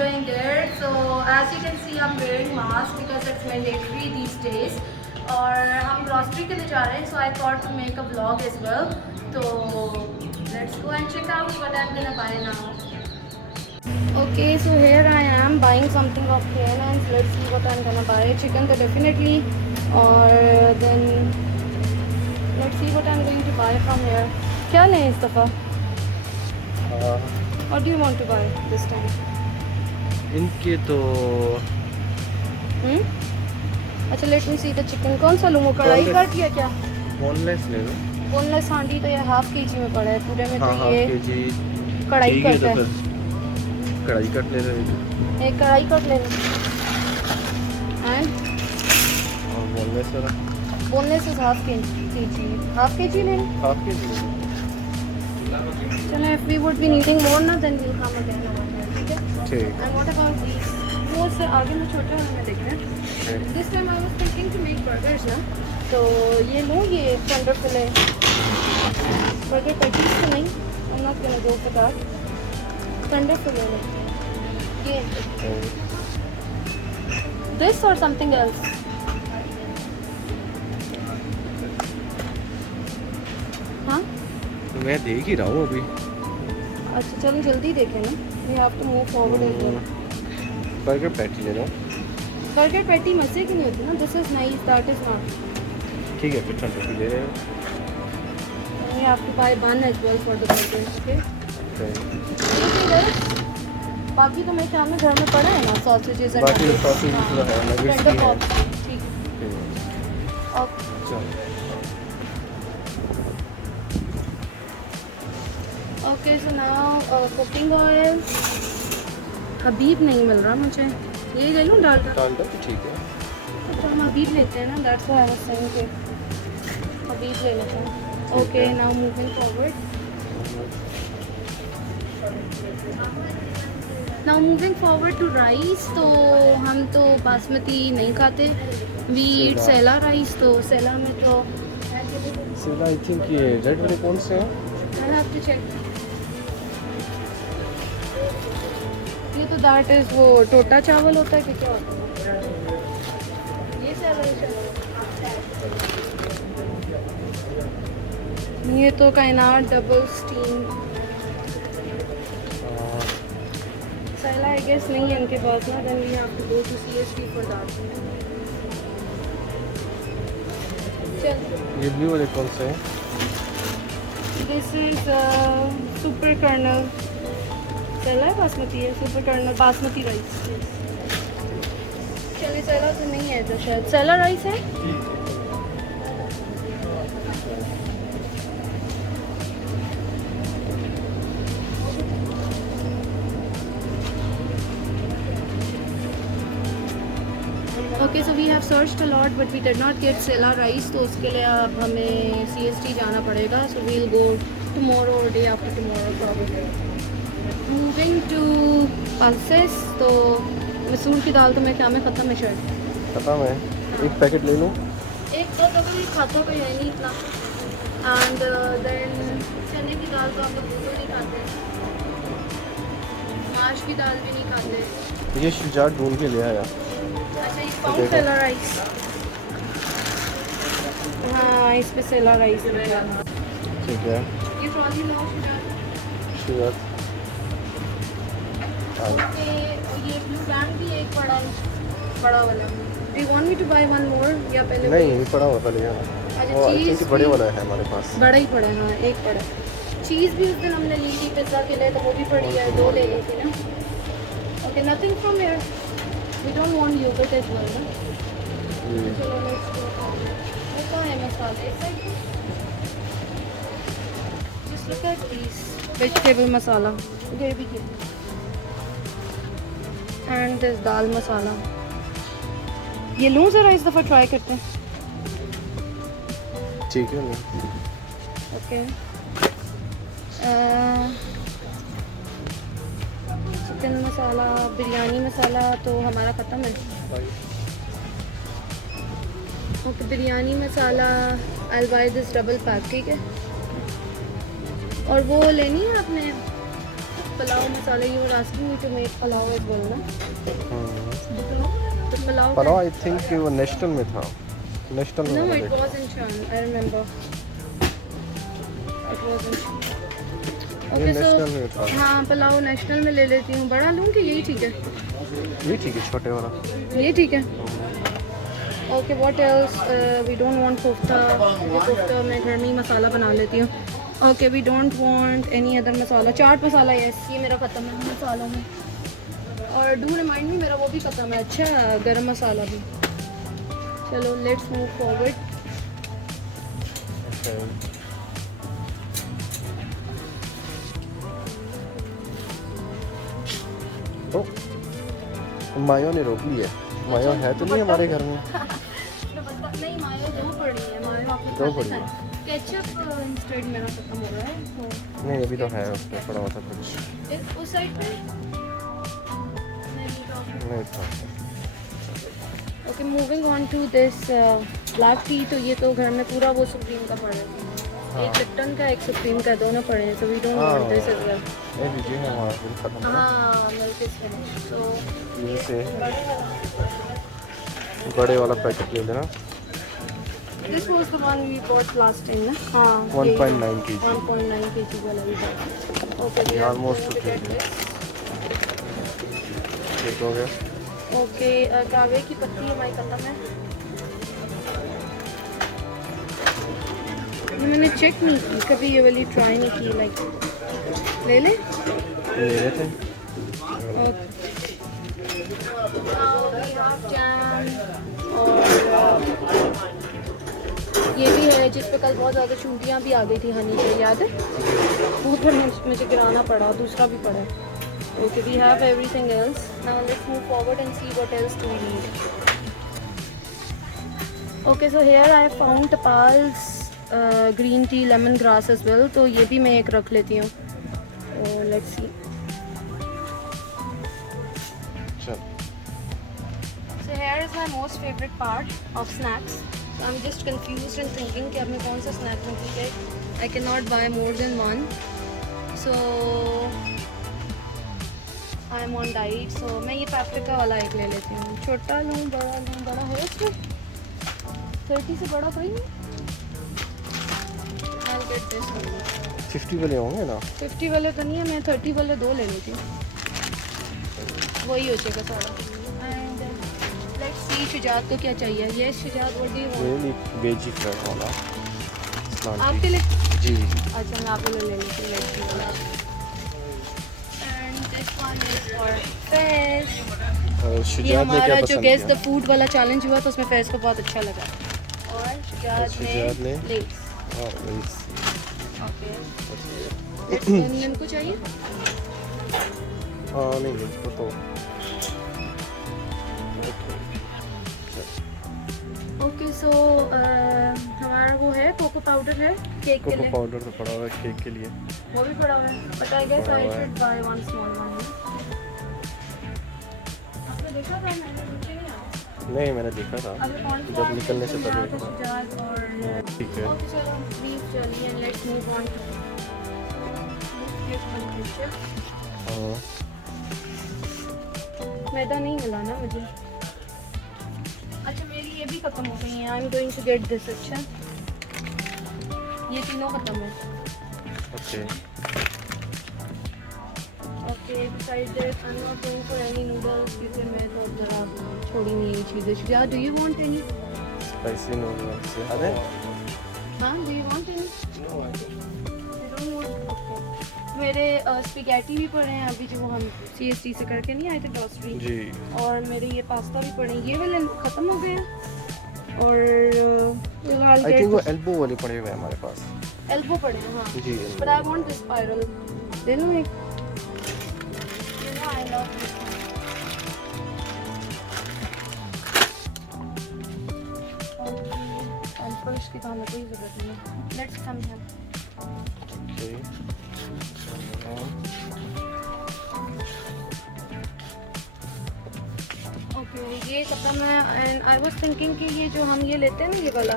going there. So as you can see, I'm wearing mask because it's mandatory these days. और हम grocery के लिए जा रहे हैं, so I thought to make a vlog as well. So let's go and check out what I'm gonna buy now. Okay, so here I am buying something of K&N. Let's see what I'm gonna buy. Chicken तो definitely, और then let's see what I'm going to buy from here. क्या लें इस दफ़ा? What do you want to buy this time? इनके तो अच्छा, let me see the chicken. कौन सा लूँ? कढ़ाई कट या क्या? बोनलेस ले लो. बोनलेस हांडी तो ये हाफ के जी में पड़ा है, पूरे में हाँ, तो ये kg कढ़ाई कट है. कढ़ाई कट ले रहे. एक कढ़ाई कट ले लो. एंड और बोनलेस वाला. बोनलेस इज हाफ के जी. हाफ के जी लें. हाफ के जी. चलो, if we would be needing more ना, then we'll come again over here. ठीक है? ठीक. And what about these? वो से आगे में छोटे वाले में देख रहे हैं. This time I was thinking to make burgers ना, तो ये लूँ, ये टेंडर फिले बर्गर पैटीज तो नहीं. I'm not gonna go for that. Tender fillet ये. This or something else? हाँ. मैं देख ही रहा हूँ अभी. अच्छा चलो जल्दी देखें ना. We have to move forward as well. Burger patty ले लो. बर्गर पैटी मज़े की नहीं होती ना. This is nice, that is not. ठीक है, फिर ठंडे ले रहे हो. We have to buy bun as well for the burger. Okay. Anything else? बाकी तो मेरे ख्याल में घर में पड़ा है ना, sausages and बाकी nuggets. sausages तो है, nuggets Tender भी है. pops. ठीक है. Okay. चलो. Okay, so now cooking oil. हबीब नहीं मिल रहा मुझे. ये ले लूँ डालडा? डालडा तो ठीक है. तो हम हबीब लेते हैं ना. That's why I was saying कि हबीब ले लेते हैं. Okay, now moving forward. Now moving forward to rice. तो हम तो बासमती नहीं खाते. We eat sela rice. तो सेला में तो सेला आई थिंक ये रेड वाले कौन से हैं? I have to check. ये तो दैट इज़ वो टोटा चावल होता है कि क्या होता है? ये ये तो Kainat double steam. Sella I guess नहीं है इनके पास ना. Then we have to go to CST for that. चल. ये ब्लू वाले कौन से हैं? This is super kernel. Sella है बासमती है. Super kernel basmati rice. चलिए, सेला तो नहीं है तो शायद सेला राइस है. Okay, so we have searched a lot but we did not get sella rice. तो उसके लिए अब हमें CST जाना पड़ेगा. So we will go tomorrow और day after tomorrow probably. Moving to pulses. तो मसूर की दाल तो मेरे ख्याल में ख़त्म है शायद. पता मैं एक पैकेट ले लूँ. एक दो तो भी खाता कोई है नहीं इतना. एंड देन चने की दाल तो हम लोग बिल्कुल नहीं खाते. माश की दाल भी नहीं खाते. ये शुजात ढूंढ के ले आया. अच्छा, ये पाउंड सेला राइस. हाँ, इस पे सेला राइस है. ठीक है. ये ट्रॉली लो शुजात. ओके. ये ब्लू बैंड भी एक बड़ा बड़ा वाला. Do you want me to buy one more या पहले? नहीं, ये पड़ा हुआ पहले यहाँ. अच्छा, चीज़ बड़े वाला है हमारे पास. बड़ा ही पड़ा है. हाँ, एक पड़ा. चीज़ भी उस दिन हमने ली थी पिज़्ज़ा के लिए, तो वो भी पड़ी है. दो ले ली थी ना. Okay, nothing from here. We don't want yogurt as well ना. चलो लेट्स गो. वो कहाँ है मसाले? Just look at this vegetable masala, gravy के, एंड दिस दाल मसाला. ये लूँ ज़रा, इस दफ़ा ट्राई करते हैं. ठीक है ना. ओके. चिकन मसाला, बिरयानी मसाला तो हमारा ख़त्म है. Okay, biryani masala I will by this double pack. ठीक है. और वो लेनी है आपने पुलाव मसाला, you were asking me to make pulao as well, ना? तो पुलाव पलाव आई थिंक वो नेशनल में था, नेशनल में No, मैंने it देखा। was in Chan. I remember. It was in Chan. ये Okay, so नेशनल में था। हाँ पुलाव नेशनल में ले लेती हूँ। बड़ा लूँ कि यही ठीक है? ये ठीक है, छोटे वाला। ये ठीक है। Okay, what else? We don't want kofta. Kofta मैं घर में ही मसाला बना लेती हूँ। Okay, we don't want any other masala. Chaat masala yes, ये मेरा ख़त्म है मसालों में। और do remind me मेरा वो भी ख़त्म है। अच्छा, गरम मसाला भी। चलो, let's move forward. तो मायो ने रोक ली है। मायो है तो नहीं हमारे घर में। नहीं मायो दो पड़ी है, मायो आपने दो पड़ी है। केचप इंस्टेड मेरा खत्म हो रहा है तो नहीं अभी तो है, उसमें पड़ा हुआ था कुछ। उस साइड पे नहीं था। Okay, moving on to this black tea. तो ये तो घर में पूरा वो सुप्रीम का पड़ा है। एक लिप्टन का एक सुप्रीम का दोनों पड़े हैं, so we don't want this as well. ये लीजिए हमारा बिल खत्म है। हाँ मिल्क इज फिनिश, सो ये से बड़े वाला पैकेट ले लेना। This was the one we bought last time ना। हाँ 1.9 kg 1.9 kg वाला भी था। ओके, ये almost to kg। ठीक हो गया। ओके, कावे की पत्ती हमारी खत्म है। मैंने चेक नहीं की कभी, ये वाली ट्राई नहीं की। लाइक ले ले। ले लेते हैं। ओके, जैम और ये भी है जिस पे कल बहुत ज़्यादा चूंटियाँ भी आ गई थी हनी पे, याद है? दूध पर मुझे गिराना पड़ा, दूसरा भी पड़ा है। Okay, we have everything else. Now let's move forward and see what else do we need. Okay, so here I found Tapal's green tea lemon grass as well. तो ये भी मैं एक रख लेती हूँ। Let's see. चल So here is my most favorite part of snacks. So I'm just confused and thinking कि अब मैं कौन सा snack लूँ क्योंकि I cannot buy more than one. So I'm on diet. So मैं ये paprika वाला एक ले लेती हूँ। छोटा लूँ, बड़ा है इसमें? 30 से बड़ा कोई नहीं? I'll get this one. 50 वाले होंगे ना। 50 वाले तो नहीं है, मैं 30 वाले दो ले लेती हूँ, वही हो जाएगा सारा। एंड लेट्स सी शुजात को क्या चाहिए। ये Shujaat what do you want? ये वेजी फ्राई वाला आपके लिए? जी। अच्छा, मैं आपके लिए ले लेती हूँ let's C. And this one is for fish. ये शुजात ने हमारा क्या जो पसंद गेस द किया? फूड वाला चैलेंज हुआ तो उसमें फैज को बहुत अच्छा लगा। और शुजात शुजात ने ने? लेस। लेस। ओके, इनको चाहिए? हाँ नहीं इसको तो ओके, सो हमारा वो है कोको पाउडर है केक के कोको लिए। पाउडर तो पड़ा हुआ है केक के लिए। वो भी पड़ा हुआ है, बट आई गेस पड़ा आई हुआ है। Should by one small one. आपने देखा था? मैंने नीचे नहीं आया। नहीं मैंने देखा था अभी कौन जब निकलने से पहले। शुजात और ठीक है। ओके, चलो leave journey and let's move on to हाँ मैदा नहीं मिला ना मुझे। अच्छा, मेरी ये भी खत्म हो गई है। I am going to get this. अच्छा, ये तीनों खत्म है। Okay okay, beside that I am not going for any noodles क्योंकि मैं तो ज़रा छोड़ी नहीं ये चीज़ें। Shuja, do you want any? Spicy noodles अरे हाँ, डू यू वांट एनी? मेरे स्पैगेटी भी पड़े हैं अभी जो हम CST से करके नहीं आए थे टॉस्ट्री जी। और मेरे ये पास्ता भी पड़े हैं। ये वाले ख़त्म हो गए हैं और आई थिंक वो एल्बो वाले पड़े हुए हैं हमारे पास। एल्बो पड़े हैं। हाँ, जी but I want this spiral. दे लो एक। You know I love this. First की तो हमें कोई ज़रूरत नहीं है। Let's come here. Okay okay, ये खत्म है। एंड आई वाज थिंकिंग कि ये जो हम ये लेते हैं ना ये वाला,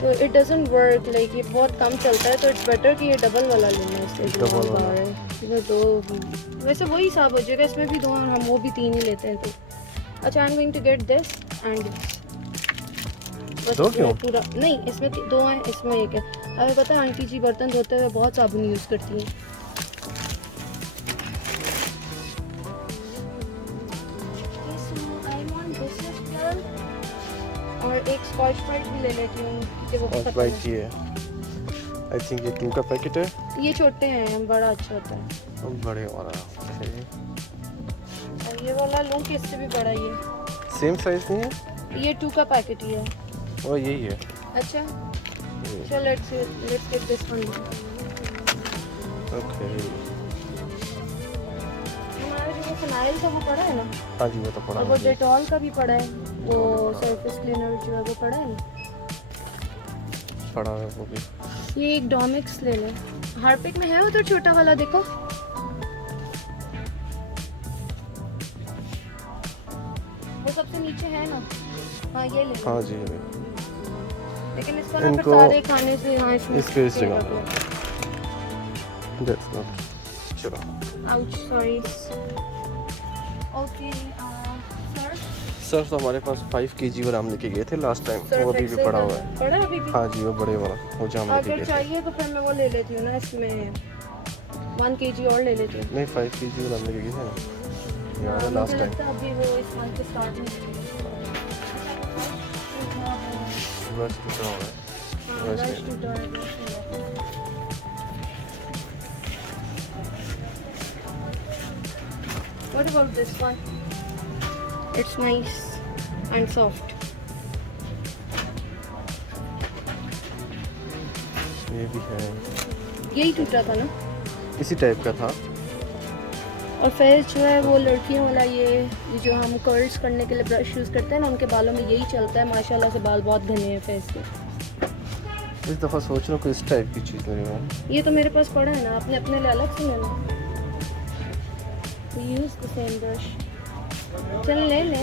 तो इट डजंट वर्क। लाइक ये बहुत कम चलता है, तो इट्स बेटर कि ये डबल वाला लेना है। इसलिए डबल वाला। इसमें 2 होगी, वैसे वही हिसाब हो जाएगा, इसमें भी 2 और हम वो भी 3 ही लेते हैं तो। अच्छा, I am going to get this and बस 2 क्यों? पूरा नहीं, इसमें 2 हैं, इसमें 1 है। हमें पता है आंटी जी बर्तन धोते हुए बहुत साबुन यूज़ करती हैं। और एक स्कॉच ब्राइट भी ले लेती हूँ क्योंकि वो स्कॉच खत्म ब्राइट है। की है, आई थिंक ये 2 का पैकेट है। ये छोटे हैं, बड़ा अच्छा होता है। और बड़े वाला okay। और ये वाला लूँ कि इससे भी बड़ा ये? सेम साइज नहीं है? ये 2 का पैकेट ही है। और यही है। अच्छा, चलो let's get this one. Okay. हमारा जो वो फिनाइल था वो पड़ा है ना, हाँ जी वो तो पड़ा और वो है। डेटॉल का भी पड़ा है, वो सरफेस क्लीनर जो है वो पड़ा है ना। पड़ा है वो भी। ये एक डोमिक्स ले लें। हार्पिक में है उधर छोटा वाला, देखो। वो सबसे नीचे है ना। हाँ ये ले। हाँ जी लेकिन इसका ना फिर इनको सारे खाने से, हाँ इसमें इसके इस्तेमाल दैट्स नॉट। चलो ouch, sorry. Okay sir, sir तो हमारे पास 5 kg और हम लेके गए थे लास्ट टाइम, वो अभी भी पड़ा हुआ है। पड़ा अभी भी? हाँ जी वो बड़े वाला, वो जो हम लेके अगर गए थे। चाहिए तो फिर मैं वो ले लेती हूँ ना, इसमें 1 kg और ले लेती हूँ। नहीं 5 kg और हम लेके गए थे ना यार लास्ट मुझे टाइम। लगता है अभी वो इस मंथ के स्टार्ट में बस टूटा हुआ है। बस रश नहीं। टूटा है। What about this one? It's nice and soft. ये भी है, यही टूटा था ना। इसी टाइप का था। और फेस जो है वो लड़कियों वाला, ये जो हम कर्ल्स करने के लिए ब्रश यूज़ करते हैं ना, उनके बालों में यही चलता है। माशाल्लाह से बाल बहुत घने हैं फेस के। इस दफ़ा सोच रहा हूँ कोई इस टाइप की चीज़ मेरे में। ये तो मेरे पास पड़ा है ना, आपने अपने लिए अलग से लेना। We use the same brush. चल ले ले,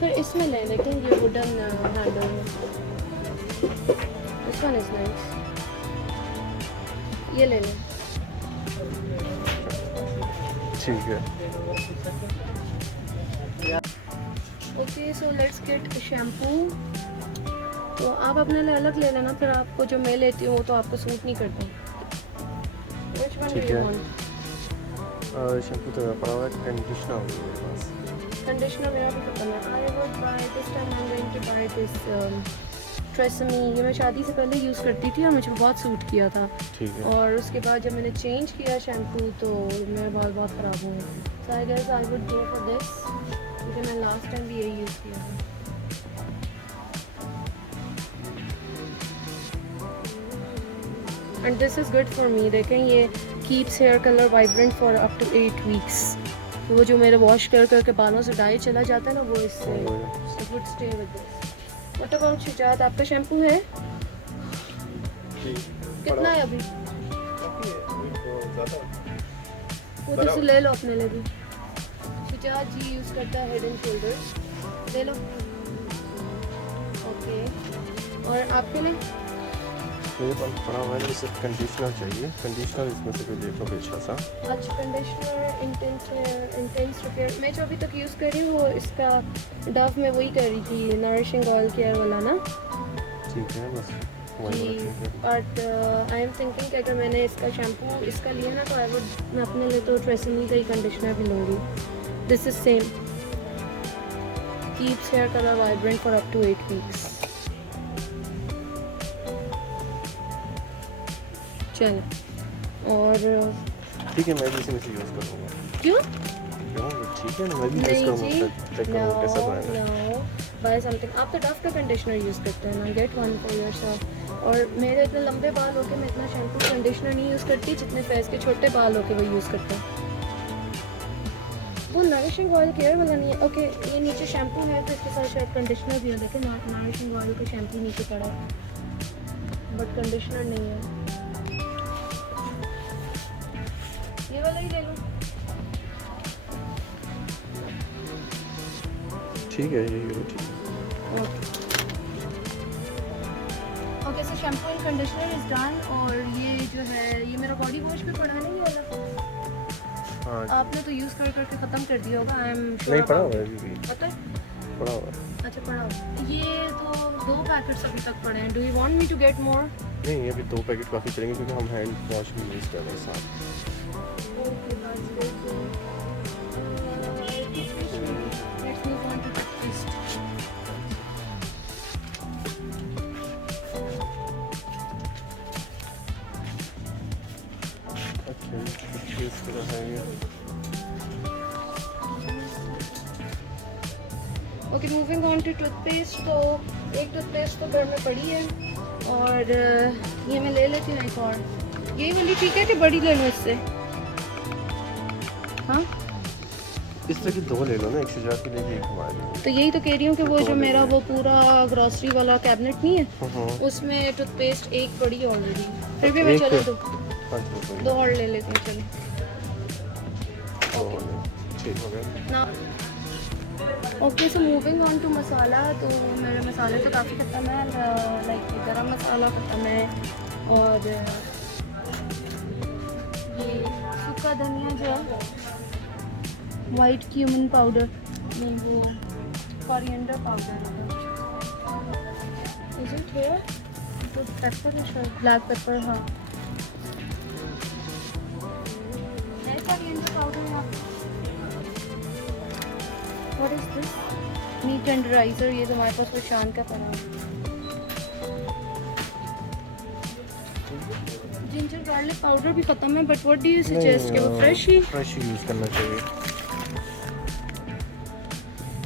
फिर इसमें ले लेकिन ये वुडन हैंडल में। This one is nice. ये ले ले। ठीक है। Okay so let's get shampoo. तो आप अपने लिए अलग ले लेना, फिर आपको जो मैं लेती हूँ तो आपको सूट नहीं करता। Which one do ठीक you है। want? शैम्पू तो मेरा पड़ा हुआ है, कंडीशनर होगी मेरे पास। कंडीशनर मेरा भी खत्म है। I would buy this time, I am going to buy this Tresemme. ये मैं शादी से पहले यूज़ करती थी और मुझे बहुत सूट किया था। ठीक है। और उसके बाद जब मैंने चेंज किया शैम्पू तो मेरे बाल बहुत ख़राब हुए। So I guess I would go for this, क्योंकि मैंने लास्ट टाइम भी यही यूज़ किया था। And this is good for me. देखें ये keeps hair colour vibrant for up to 8 weeks. तो वो जो मेरे वॉश कर करके बालों से डाई चला जाता है ना, वो इससे good stay with this. What about Shujaat, आपका शैम्पू है? कितना है अभी? वो तो ले लो अपने लिए भी। शुजात जी यूज़ करता है हेड एंड शोल्डर्स, ले लो। ओके, और आपके लिए? मेरे पास पड़ा हुआ है, मुझे सिर्फ कंडीशनर चाहिए। कंडीशनर इसमें से कोई देखो कोई अच्छा सा। अच्छा, कंडीशनर इंटेंस रिपेयर। मैं जो अभी तक यूज़ कर रही हूँ वो इसका डव में वही कर रही थी, नरिशिंग ऑयल केयर वाला ना। ठीक है बस वही वाला ठीक है। बट आई एम थिंकिंग कि अगर मैंने इसका शैम्पू इसका लिया ना तो आई वुड, मैं अपने लिए तो ट्रेसेमी का ही कंडीशनर भी लूँगी। This is same, keeps hair colour vibrant for up to 8 weeks. चलो, और ठीक है मैं भी इसी में से यूज़ करूँगा। क्यों? क्यों? ठीक है ना, मैं भी यूज़ नहीं करूँगा, जी, चेक करूँगा कैसा नो बनाएगा। No, buy something. आप तो डव का कंडीशनर यूज़ करते हैं ना, गेट वन फॉर योरसेल्फ। और मेरे इतने लंबे बाल होके मैं इतना शैम्पू कंडीशनर नहीं यूज़ करती जितने फेस के छोटे बाल होके वो यूज़ करते हैं। वो नरिशिंग ऑयल केयर वाला नहीं है। ओके, ये नीचे शैम्पू है तो इसके साथ शायद कंडीशनर भी है। देखिए नरिशिंग ऑयल का शैम्पू नीचे पड़ा है, बट कंडीशनर नहीं है। ये वाला ही ले लूँ? ठीक है ये ठीक है। Okay so shampoo and conditioner is done. और ये जो है ये मेरा बॉडी वॉश भी पड़ा है नहीं वाला, हाँ आपने तो यूज़ कर करके ख़त्म कर दिया होगा। आई एम नहीं पड़ा हुआ है अभी भी, पता है? पड़ा हुआ है। अच्छा पड़ा हुआ। ये तो 2 पैकेट्स अभी तक पड़े हैं। Do you want me to get more? नहीं अभी 2 पैकेट काफ़ी चलेंगे क्योंकि हम हैंड वॉश भी यूज़ कर रहे हैं साथ। Okay let's move on to toothpaste. अच्छा इस तरह है ये। Okay moving on to toothpaste. तो एक टूथपेस्ट तो घर में पड़ी है और ये मैं ले लेती हूँ एक और। यही वाली ठीक है कि बड़ी ले लूँ इससे? हाँ इस तरह की 2 ले लो ना, एक शुजा की लेके एक हमारे लिए। तो यही तो कह रही हूँ कि वो जो मेरा वो पूरा ग्रॉसरी वाला कैबिनेट नहीं है हाँ उसमें टूथपेस्ट एक पड़ी है ऑलरेडी। फिर भी मैं चलो तो 2 और ले लेती हूँ चलो ठीक हो गया ना। Okay so moving on to masala. तो मेरे मसाले तो काफ़ी ख़त्म है, लाइक गरम मसाला ख़त्म है और ये सूखा धनिया जो है, वाइट क्यूमिन पाउडर, नहीं वो coriander powder is it here, तो पेपर है शायद, ब्लैक पेपर। हाँ है कोरिएंडर पाउडर यहाँ। What is this? Meat tenderiser. ये तो हमारे पास शान का पड़ा है। जिंजर गार्लिक पाउडर भी खत्म है, but what do you suggest कि वो फ्रेश ही यूज़ करना चाहिए।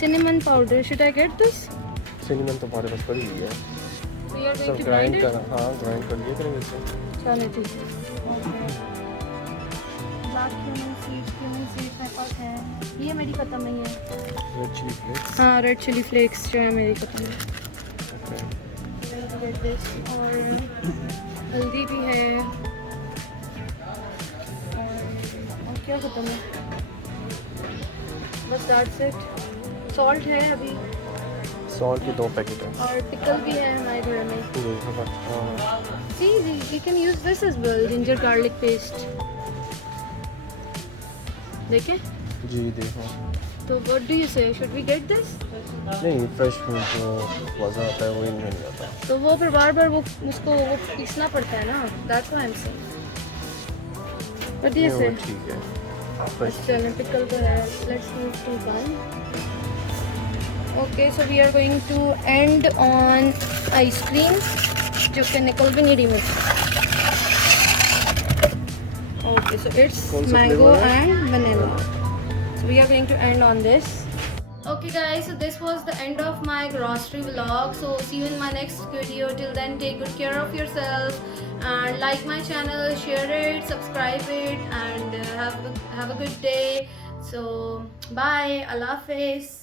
Cinnamon powder, should I get this? Cinnamon तो हमारे पास पड़ी हुई है, वी आर सब गोइंग टू ग्राइंड ग्राइंड कर, हाँ ग्राइंड कर लिया करेंगे इसे। चलो ठीक है। ओके ब्लैक क्यूमिन सीड्स मेरे पास है, ये मेरी ख़त्म नहीं है। रेड चिली फ्लेक्स, हाँ रेड चिली फ्लेक्स जो है मेरी ख़त्म है। Okay get this. और हल्दी भी है और क्या ख़त्म है? बस दैट्स इट। सॉल्ट है अभी सॉल्ट के 2 पैकेट है। और पिकल भी है हमारे घर में। हाँ See, you can use this as well, ginger garlic paste. देखें? जी देखो। तो what do you say? Should we get this? नहीं फ्रेश फूड जो मज़ा आता है वो इनमें नहीं आता। तो वो फिर बार बार वो उसको वो पीसना पड़ता है ना। That's what I'm saying. What do you नहीं, say? वो ठीक है। बस चलें पिकल तो है। Let's move to one. Okay, so we are going to end on ice cream, जो कि निकल भी नहीं रही मुझसे। Okay, so it's कौन सा mango flavor है? and vanilla. So we are going to end on this. Okay guys, so this was the end of my grocery vlog. So see you in my next video. Till then, take good care of yourself and like my channel, share it, subscribe it, and have a good day. So bye, Allah Hafiz.